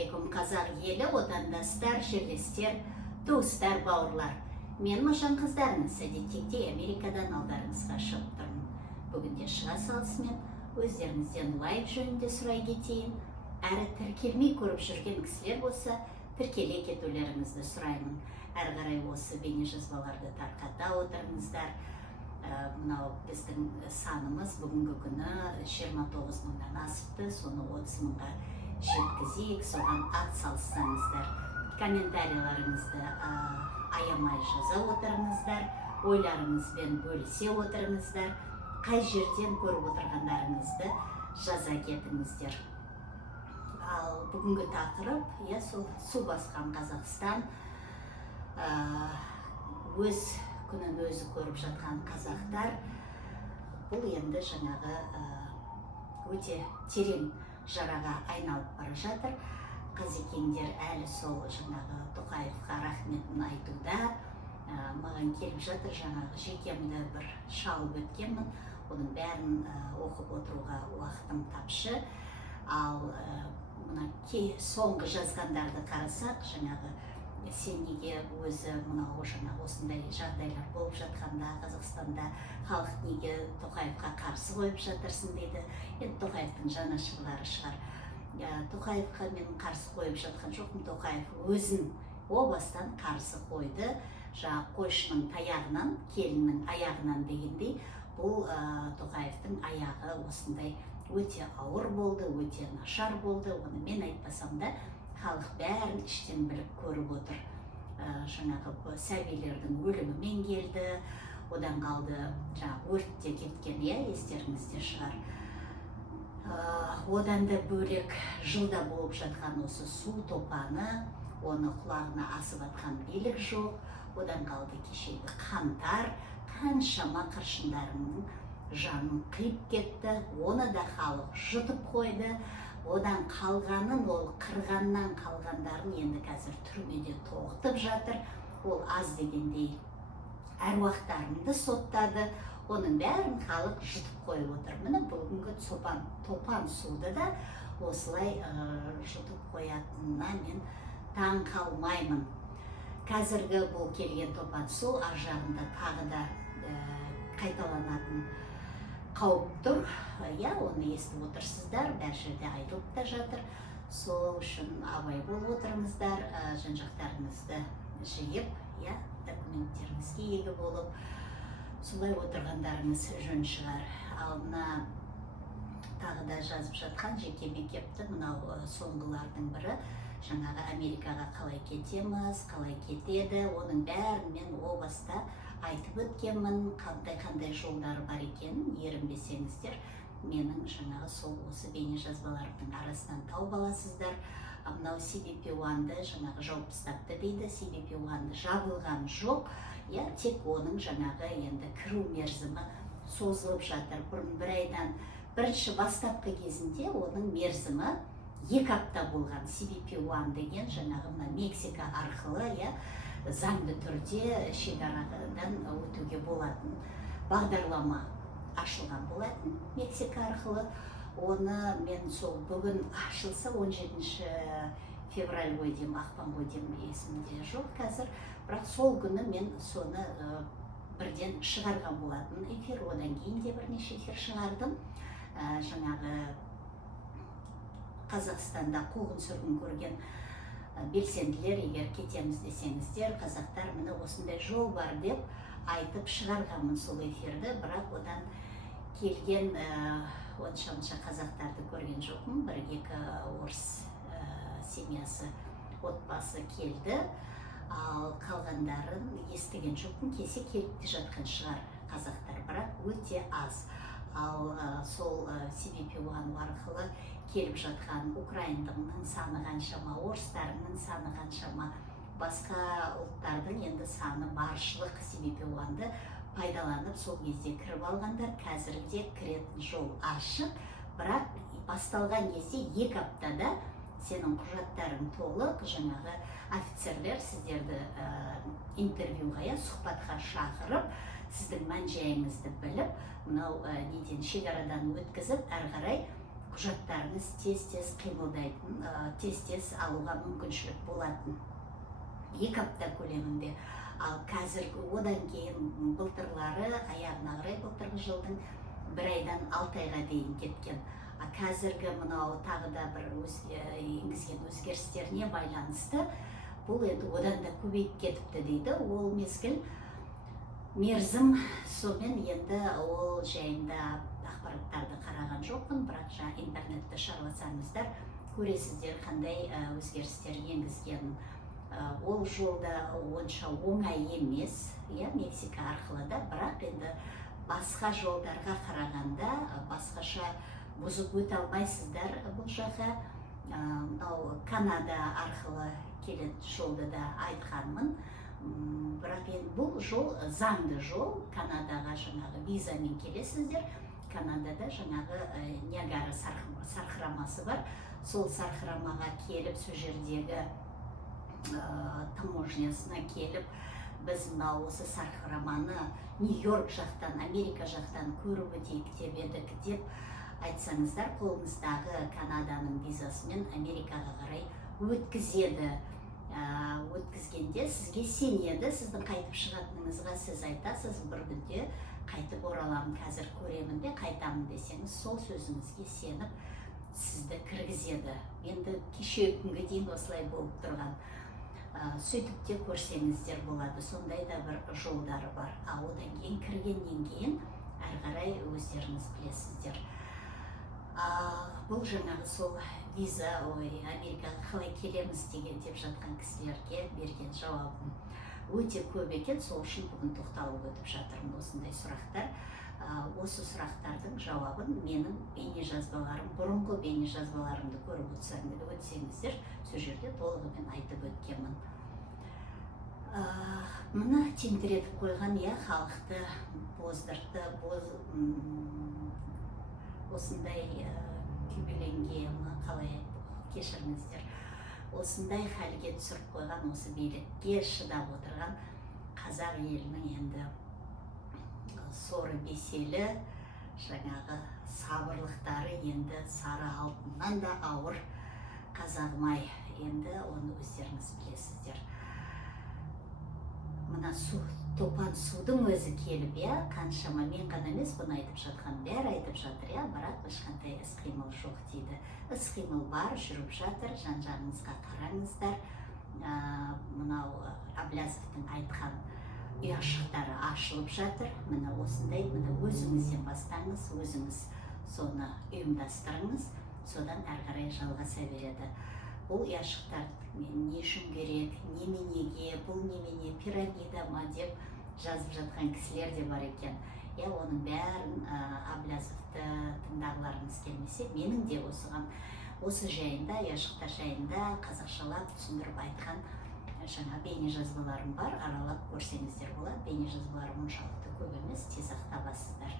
Ассалаумағалейкум қазақ елі, отандастар, жерлестер, туыстар, бауырлар. Мен Мажан қыздарыңыз, әдеттегідей Америкадан алдарыңызға шығып тұрмын. Бүгінде шыға салысымен өздеріңізден лайк жөнінде сұрай кетейін. Әрі тіркелмей көріп жүрген кісілер болса, тіркеле кетулеріңізді сұраймын. Әрі қарай осы бейнежазбаларды тарқата отырыңыздар. Мынау біздің санымыз бүгінгі күні 29 мыңнан асыпты, соны 30 мыңға жеткізейік, соған ат салсаңыздар. Комментарияларыңызды аямай жаза отырыңыздар, ойларыңызбен бөлісе отырыңыздар, қай жерден көріп отырғандарыңызды жаза кетіңіздер. Ал бүгінгі тақырып, сол су басқан Қазақстан, өз күнін өзі көріп жатқан қазақтар, бұл енді жаңағы өте терең жараға айналып бара жатыр. Қазекеңдер әлі сол жаңағы Тоқаевқа рахметін айтуда. Маған келіп жатыр, жаңағы жекемді бір шалып өткенмін, оның бәрін оқып отыруға уақытым тапшы. Ал соңғы жазғандарды қарасақ, жаңағы сен неге өзі мынау жаңағы осындай жағдайлар болып жатқанда Қазақстанда халық неге Тоқаевқа қарсы қойып жатырсың дейді. Енді Тоқаевтың жанашырлары шығар. Тоқаевқа мен қарсы қойып жатқан жоқпын. Тоқаев өзін о бастан қарсы қойды. Жаңағы қойшының таяғынан, келіннің аяғынан дегендей, бұл Тоқаевтың аяғы осындай өте ауыр болды, өте нашар болды. Оны мен айтпасам да халық бәрін іштен біліп көріп отыр. Жаңағы сәбилердің өлімімен келді, одан қалды жаңағы өртте кеткен, естеріңізде шығар. Одан да бөлек жылда болып жатқан осы су топаны, оны құлағына асып атқан билік жоқ. Одан қалды кешегі қаңтар, қаншама қыршындарының жанын қиып кетті, оны да халық жұтып қойды. Одан қалғанын, ол қырғаннан қалғандарын енді қазір түрмеде тоғытып жатыр. Ол аз дегендей әруақтарыңды соттады. Оның бәрін халық жұтып қойып отыр. Міне бүгінгі топан суды да осылай жұтып қоятынына мен таң қалмаймын. Қазіргі бұл келген топан су ар жағында тағы да қайталанатын қауіп тұр. Оны естіп отырсыздар, бәр жерде айтылып та жатыр. Сол үшін абай болып отырыңыздар, жан-жақтарыңызды жиып, документтеріңізге ие болып, солай отырғандарыңыз жөн шығар. Алдына тағы да жазып жатқан жеке мектепті, мынау соңғылардың бірі, жаңағы Америкаға қалай кетеміз, қалай кетеді, оның бәрін мен о баста айтып өткенмін, қандай жолдары бар екенін ерінбесеңіздер, менің жаңағы сол осы бейнежазбаларымның арасынан тауып аласыздар. Мынау CBP-1-ды жаңағы жауып тастапты дейді. CBP-1-ды жабылған жоқ, тек оның жаңағы енді кіру мерзімі созылып жатыр. Бұрын бір айдан бірінші бастапқы кезінде оның мерзімі 2 апта болған. CBP-1 деген жаңағы Мексика арқылы заңды түрде шекарадан өтуге болатын бағдарлама ашылған болатын Мексика арқылы. Оны мен сол бүгін ашылса 17 февраль ғой деймін, ақпан ғой деймін, есімде жоқ қазір. Бірақ сол күні мен соны бірден шығарған болатын эфир, одан кейін де бірнеше эфир шығардым. Жаңағы Қазақстанда қуғын сүргін көрген белсенділер, егер кетеміз десеңіздер, қазақтар міне осындай жол бар деп айтып шығарғанмын сол эфирді. Бірақ одан келген онша қазақтарды көрген жоқпын. Бір-екі орыс семьясы, отбасы келді, ал қалғандарын естіген жоқпын. Келсе келіп жатқан шығар қазақтар, бірақ өте аз. Ал сол CBP-1 арқылы келіп жатқан украиндығының саны қаншама, орыстарының саны қаншама, басқа ұлттардың енді саны баршылық. CBP-1-ды пайдаланып сол кезде кіріп алғандар, қазірде кіретін жол ашық, бірақ басталған кезде 2 аптада сенің құжаттарың толық, жаңағы офицерлер сіздерді интервьюға, сұхбатқа шақырып, сіздің мән-жайыңызды біліп, мынау неден шекарадан өткізіп, әрі қарай құжаттарыңыз тез қимылдайтын, тез алуға мүмкіншілік болатын. 2 апта көлемінде. Ал қазіргі одан кейін былтырлары аяғына қарай былтырғы жылдың 1 айдан 6 айға дейін кеткен. Қазіргі мынау тағы да бір енгізген өзгерістеріне байланысты бұл енді одан да көбейіп кетіпті дейді. Ол мезгіл мерзім, сонымен енді ол жайында ақпараттарды қараған жоқпын, бірақ жаңа интернетті шарласаңыздар көресіздер қандай өзгерістер енгізген. Ол жолда онша оңай емес, Мексика арқылы да, бірақ енді басқа жолдарға қарағанда басқаша бұзып өте алмайсыздар бұл жаққа. Канада арқылы келетін жолды да айтқанмын. Бірақ енді бұл жол заңды жол. Канадаға жаңағы визамен келесіздер. Канадада жаңағы Ниагара сарқырамасы бар. Сол сарқырамаға келіп, сол жердегі таможнясына келіп, біз мынау осы сарқыраманы Нью-Йорк жақтан, Америка жақтан көріп өтейік деп едік деп айтсаңыздар, қолыңыздағы Канаданың визасымен Америкаға қарай өткізеді. Өткізгенде сізге сенеді, сіздің қайтып шығатыныңызға сіз айтасыз, бір күнде қайтып ораламын, қазір көремін де қайтамын десеңіз, сол сөзіңізге сеніп сізді кіргізеді. Енді кеше күнге дейін осылай болып тұрған. Сөйтіп те көрсеңіздер болады, сондай да бір жолдары бар. Одан кейін кіргеннен кейін әрі қарай өздеріңіз білесіздер. Бұл жаңағы сол виза, Америкаға қалай келеміз деген деп жатқан кісілерге берген жауабым өте көп екен. Сол үшін бүгін тоқталып өтіп жатырмын осындай сұрақтар. Осы сұрақтардың жауабын менің бейнежазбаларым, бұрынғы бейнежазбаларымды көріп өтсеңіздер, сол жерде толығымен айтып өткенмін. Мына тентіретіп қойған, халықты боздырды, осындай күйбеленген, қалай кешіріңіздер, осындай хәлге түсіріп қойған, осы билікке шыдап отырған қазақ елінің енді соры беселі, жаңағы сабырлықтары енді сары алтыннан да ауыр. Қазағым-ай, енді оны өздеріңіз білесіздер. Мына топан судың өзі келіп, қаншама, мен ғана емес, бұны айтып жатқан бәрі айтып жатыр, бірақ ешқандай іс-қимыл жоқ дейді. Іс-қимыл бар, жүріп жатыр, жан-жағыңызға қараңыздар. Мынау Әблязовтың айтқан ұяшықтары ашылып жатыр. Міне осындай, міне өзіңізден бастаңыз, өзіңіз соны ұйымдастырыңыз, содан әрі қарай жалғаса береді. Бұл ұяшықтар не үшін керек, неменеге, бұл немене, пирамида ма деп жазып жатқан кісілер де бар екен. Оның бәрін Әблязовты тыңдағыларыңыз келмесе, менің де осы жайында, ұяшықтар жайында қазақшалап түсіндіріп айтқан жаңа бейнежазбаларым бар, аралап көрсеңіздер болады. Бейнежазбаларым оншалықты көп емес, тез-ақ табасыздар.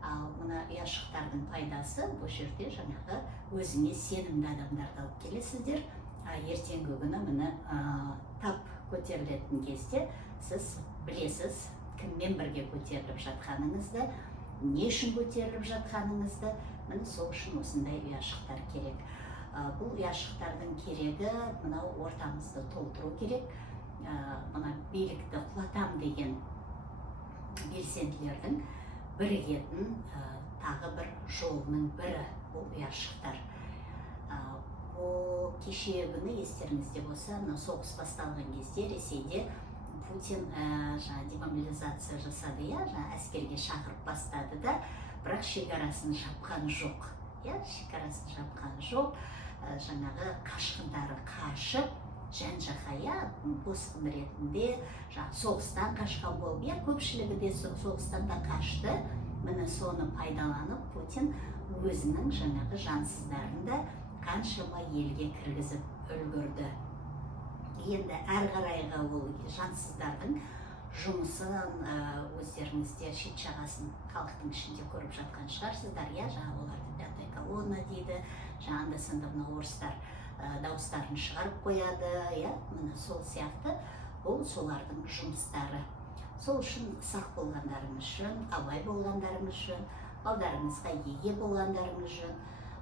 Ал мына ұяшықтардың пайдасы бұл жерде жаңағы өзіңе сенімді адамдарды алып келесіздер. Ертеңгі күні міне тап көтерілетін кезде сіз білесіз, кіммен бірге көтеріліп жатқаныңызды, не үшін көтеріліп жатқаныңызды, міне сол үшін осындай ұяшықтар керек. Бұл ұяшықтардың керегі мынау ортамызды толтыру керек. Мына билікті құлатам деген белсенділердің бірігетін тағы бір жолының бірі бұл ұяшықтар. Кеше күні естеріңізде болса, соғыс басталған кезде Ресейде Путин демобилизация жасады, әскерге шақырып бастады да, бірақ шекарасын жапқан жоқ. Шекарасын жапқан жоқ. Жаңағы қашқындары қашып, жан-жаққа босқын ретінде соғыстан қашқан болып, көпшілігі де соғыстан да қашты. Міне соны пайдаланып Путин өзінің жаңағы жансыздарында қаншама елге кіргізіп үлгірді. Енді әрі қарайғы ол жансыздардың жұмысын өздеріңізде шет жағасын халықтың ішінде көріп жатқан шығарсыздар. Оларды пятая колонна дейді, анда-санда мына орыстар дауыстарын шығарып қояды. Міне сол сияқты бұл солардың жұмыстары. Сол үшін сақ болғандарыңыз үшін, абай болғандарыңыз үшін, балдарыңызға еге болғандарыңыз үшін,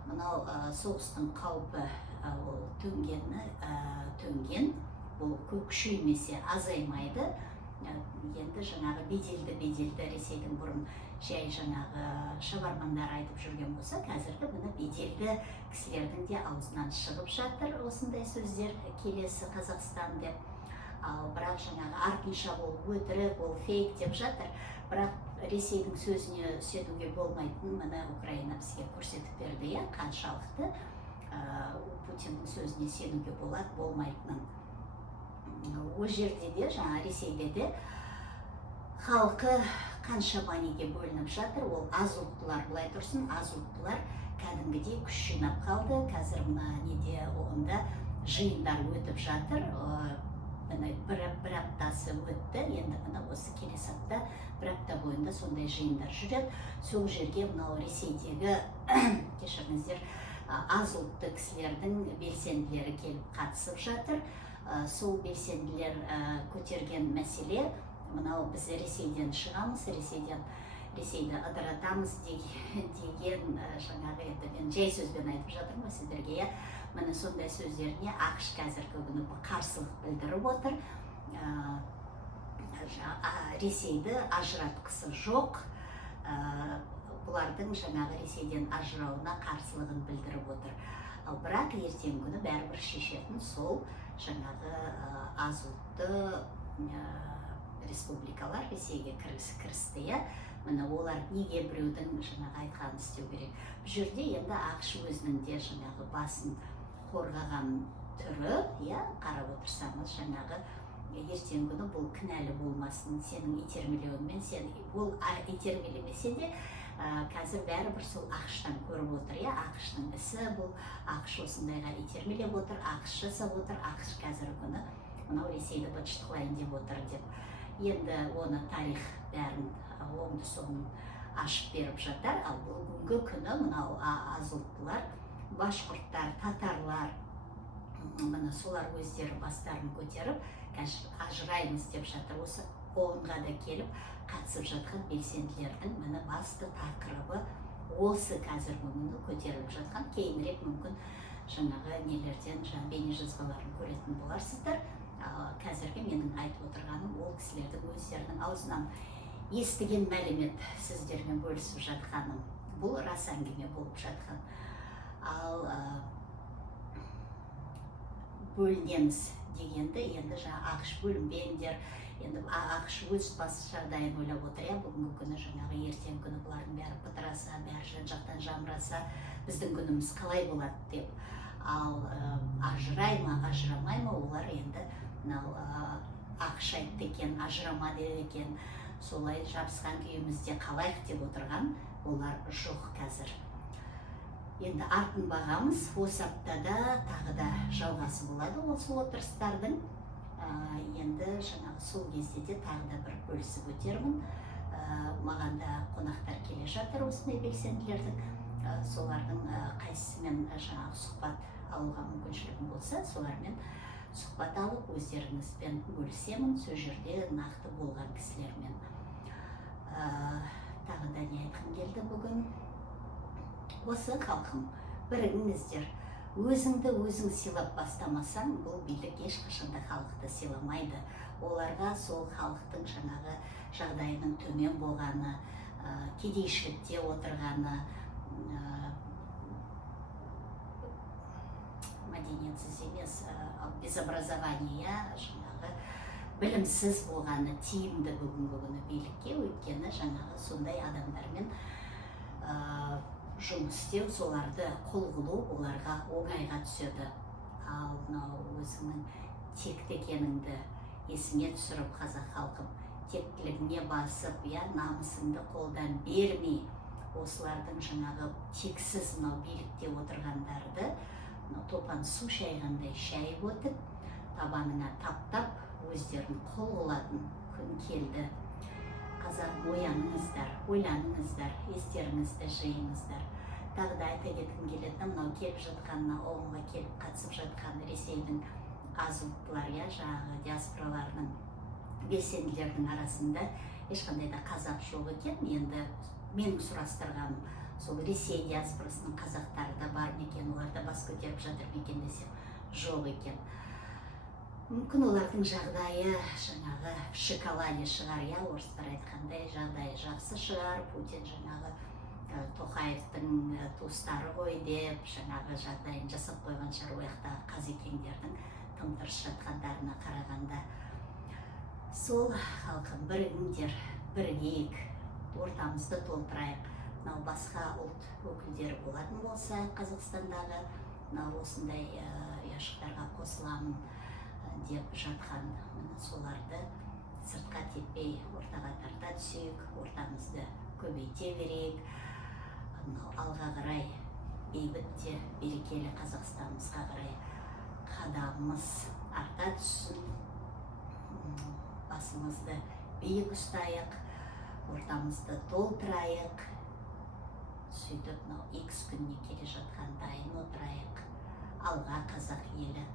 мынау соғыстың қаупі ол төнген, бұл күшеймесе азаймайды. Енді жаңағы беделді Ресейдің бұрын жай жаңағы шабармандар айтып жүрген болса, қазіргі міне беделді кісілердің де аузынан шығып жатыр осындай сөздер, келесі Қазақстан деп. Ал бірақ жаңағы артынша ол өтірік, ол фейк деп жатыр. Бірақ Ресейдің сөзіне сенуге болмайтын міне Украина бізге көрсетіп берді, қаншалықты Путиннің сөзіне сенуге болады, болмайтынын. Ол жерде де, жаңа Ресейде де халқы қаншама неге бөлініп жатыр. Ол аз ұлттылар, былай тұрсын, аз ұлттылар кәдімгідей күш жинап қалды. Қазір мына неде онда жиындар өтіп жатыр. Міне бір аптасы өтті, енді міне осы келесі апта бір апта бойында сондай жиындар жүреді. Сол жерге мынау Ресейдегі кешіріңіздер, аз ұлтты кісілердің белсенділері келіп қатысып жатыр. Сол белсенділер көтерген мәселе, мынау біз Ресейден шығамыз, Ресейді ыдыратамыз деген жаңағы, енді мен жай сөзбен айтып жатырмын сіздерге. Міне сондай сөздеріне ақш қазіргі күні қарсылық білдіріп отыр. Ресейді ажыратқысы жоқ. Бұлардың жаңағы Ресейден ажырауына қарсылығын білдіріп отыр. Ал бірақ ертеңгі күні бәрібір шешетін сол жаңағы аз ұлтты республикалар Ресейге кірісті. Міне олар неге біреудің жаңағы айтқанын істеу керек. Бұл жерде енді ақш өзінің де жаңағы басын қорғаған түрі, қарап отырсаңыз, жаңағы ертеңгі күні бұл кінәлі болмасын, сенің итермелеуіңмен, сен ол итермелемесе де қазір бәрібір сол ақштан көріп отыр. ақштың ісі бұл, ақш осындайға итермелеп отыр, ақш жасап отыр, ақш қазіргі күні мынау Ресейді быт-шыт деп отыр деп. Енді оны тарих бәрін оңды соңын ашып беріп жатар. Ал бүгінгі күні мынау аз ұлттылар, башқұрттар, татарлар, міне солар өздері бастарын көтеріп, ажыраймыз деп жатыр. Осы оңға да келіп қатысып жатқан белсенділердің міне басты тақырыбы осы қазіргі күні көтеріліп жатқан. Кейінірек мүмкін жаңағы нелерден бейнежазбаларын көретін боларсыздар. Қазіргі менің айтып отырғаным ол кісілердің өздерінің аузынан естіген мәлімет сіздермен бөлісіп жатқаным. Бұл рас әңгіме болып жатқан. Ал бөлінеміз дегенді енді жаңа ақш бөлінбеңдер, енді ақш өз бас жағдайын ойлап отыр. Бүгінгі күні жаңағы ертең күні бұлардың бәрі бытыраса, бәрі жан-жақтан жамыраса, біздің күніміз қалай болады деп. Ал ажырай ма, ажырамай ма, олар енді ақш айтты екен, ажырамады екен, солай жабысқан күйімізде қалайық деп отырған олар жоқ қазір. Енді артын бағамыз, осы аптада тағы да жалғасы болады осы отырыстардың. Енді жаңағы сол кезде де тағы да бір бөлісіп өтермін. Маған да қонақтар келе жатыр осындай белсенділердің. Солардың қайсысымен жаңағы сұхбат алуға мүмкіншілігім болса, солармен сұхбат алып, өздеріңізбен бөлісемін, сол жерде нақты болған кісілермен. Тағы да не айтқым келді бүгін. Осы халқым, бірігіңіздер. Өзіңді өзің сыйлап бастамасаң, бұл билік ешқашанда халықты сыйламайды. Оларға сол халықтың жаңағы жағдайының төмен болғаны, кедейшілікте отырғаны, мәдениетсіз емес, без образования, жаңағы білімсіз болғаны тиімді бүгінгі күні билікке, өйткені жаңағы сондай адамдармен жұмыс істеу, соларды қол қылу оларға оңайға түседі. Ал өзіңнің текті екеніңді есіңе түсіріп, қазақ халқым, тектілігіне басып, намысыңды қолдан бермей, осылардың жаңағы тексіз билікте отырғандарды топан су шайғандай шайып өтіп, табаныңа таптап, өздерін қол қылатын күн келді. Қазақ, ояныңыздар, ойланыңыздар, естеріңізді жиыңыздар. Тағы да айта кеткім келетін, мынау келіп жатқан, оңға келіп қатысып жатқан Ресейдің аз ұлттылар, жаңағы диаспораларының белсенділердің арасында ешқандай да қазақ жоқ екен. Енді менің сұрастырғаным, сол Ресей диаспорасының қазақтары да бар ма екен, олар да бас көтеріп жатыр ма екен десем, жоқ екен. Мүмкін олардың жағдайы жаңағы в шоколаде шығар, иә, орыстар айтқандай, жағдайы жақсы шығар, Путин жаңағы Тоқаевтың туыстары ғой деп жаңағы жағдайын жасап қойған шығар, ол жақтағы қазекеңдердің тым тырыс жатқандарына қарағанда. Сол халқым, бірігіңдер, бірігейік, ортамызды толтырайық. Мынау басқа ұлт өкілдері болатын болса Қазақстандағы, мынау осындай ұяшықтарға қосыламын деп жатқан соларды сыртқа теппей ортаға тарта түсейік, ортамызды көбейте берейік. Алға қарай бейбіт те берекелі Қазақстанымызға қарай қадамымыз арта түссін, басымызды биік ұстайық, ортамызды толтырайық, сөйтіп мынау X күніне келе жатқан дайын отырайық. Алға қазақ елі!